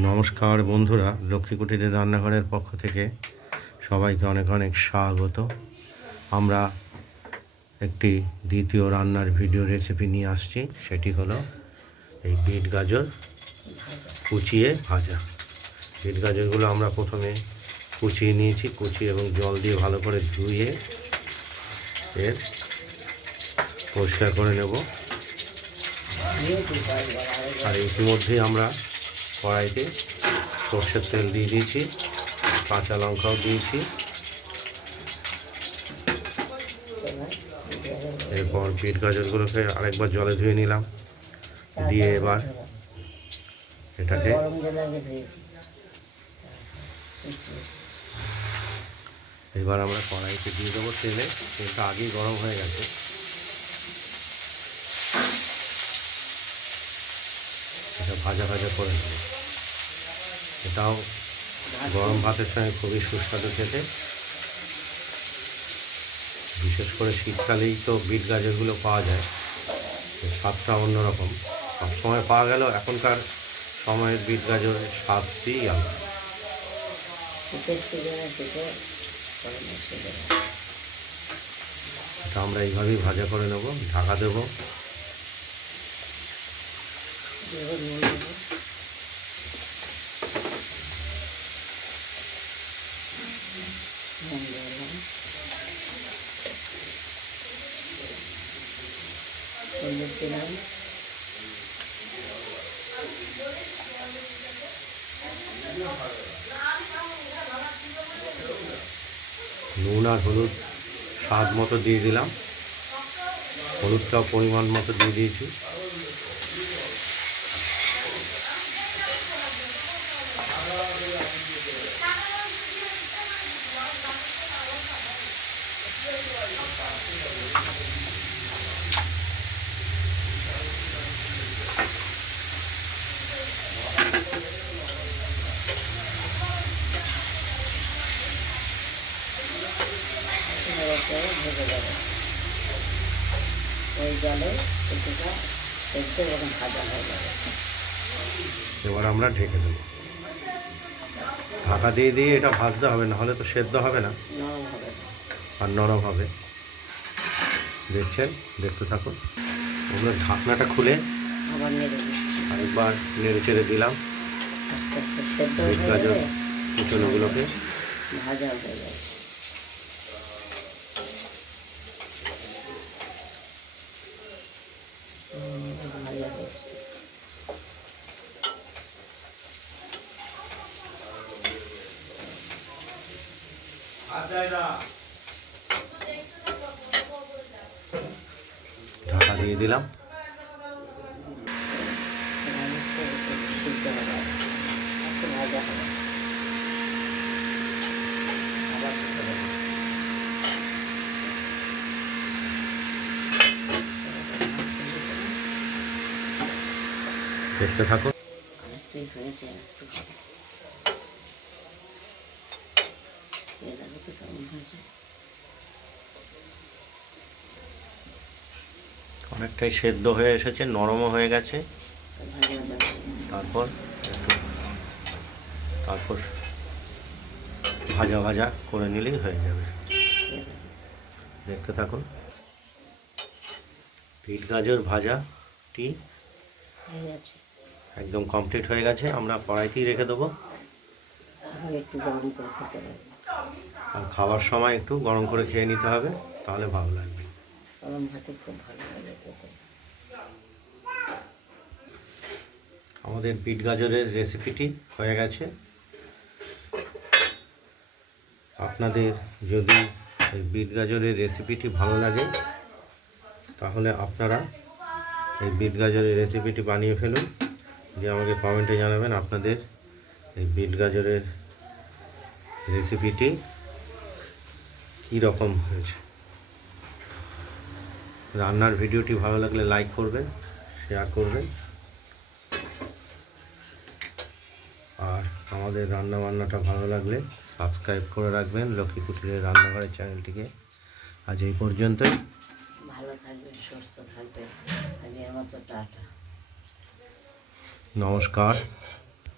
নমস্কার বন্ধুরা, লক্ষ্মী কুটিরের রান্নাঘরের পক্ষ থেকে সবাইকে অনেক অনেক স্বাগত। আমরা একটি দ্বিতীয় রান্নার ভিডিও রেসিপি নিয়ে আসছি, সেটি হলো এই বিট গাজর কুচিয়ে ভাজা। বিট গাজরগুলো আমরা প্রথমে কুচিয়ে নিয়েছি, কুচিয়ে এবং জল দিয়ে ভালো করে ধুয়ে এর পরিষ্কার করে নেব। আর ইতিমধ্যেই আমরা কড়াইতে সর্ষের তেল দিয়ে দিয়েছি, কাঁচা লঙ্কাও দিয়েছি। এরপর বিট গাজরগুলোকে আরেকবার জলে ধুয়ে নিলাম। দিয়ে এবার এটাকে এবার আমরা কড়াইতে দিয়ে দেবো তেলে। তেলটা আগেই গরম হয়ে গেছে। এটা ভাজা ভাজা করে নেব। এটাও গরম ভাতের সঙ্গে খুবই সুস্বাদু খেতে। বিশেষ করে শীতকালেই তো বিট গাজরগুলো পাওয়া যায়। স্বাদটা অন্যরকম। সবসময় পাওয়া গেলেও এখনকার সময়ের বিট গাজরের স্বাদটি আলাদা। এটা আমরা এইভাবেই ভাজা করে নেব, ঢাকা দেবো এবার নুন দেবো নুন দিলাম নুন আর হলুদ স্বাদ মতো দিয়ে দিলাম। হলুদটাও পরিমাণ মতো দিয়ে দিয়েছি। করে ভেজে দেবো। ওই জলে কিছুটা সেদ্ধ এবং ভাজা হয়ে যাবে। এবার আমরা ঢেকে দেবো। ঢাকা দিয়ে দিয়ে এটা ভাজতে হবে না হলে তো সেদ্ধ হবে না। আর নরম হবে। দেখছেন? দেখতে থাকুন। আমরা ঢাকনাটা খুলে আরেকবার নেড়ে চেড়ে দিলাম। গাজর কুচনোগুলোকে ভাজা হয়ে যাবে। ঢাকা দিয়ে দিলাম। এবার একটু একটু সিদ্ধ হবে একটু ভাজা হবে আবার সিদ্ধ হবে দেখতে থাকুন অনেকটাই সেদ্ধ হয়ে এসেছে, নরমও হয়ে গেছে। তারপর তারপর ভাজা ভাজা করে নিলেই হয়ে যাবে। দেখতে থাকুন। পিট গাজর ভাজাটি একদম কমপ্লিট হয়ে গেছে, আমরা কড়াইতেই রেখে দেবো। একটু আর খাওয়ার সময় একটু গরম করে খেয়ে নিতে হবে তাহলে ভালো লাগবে। গরম ভাতে খুব ভালো লাগে আমাদের বিট গাজরের রেসিপিটি হয়ে গেছে। আপনাদের যদি এই বিট গাজরের রেসিপিটি ভালো লাগে তাহলে আপনারা এই বিট গাজরের রেসিপিটি বানিয়ে ফেলুন। যে আমাকে কমেন্টে জানাবেন আপনাদের এই বিট গাজরের রেসিপিটি রকম হয়েছে। রান্নার ভিডিওটি ভালো লাগলে লাইক করবেন শেয়ার করবেন। আর আমাদের রান্না বান্নাটা ভালো লাগলে সাবস্ক্রাইব করে রাখবেন লক্ষ্মী কুটিরের রান্নাঘরের চ্যানেলটিকে। আজ এই পর্যন্তই। ভালো থাকবেন সুস্থ থাকবেন। মতো টাটা। নমস্কার।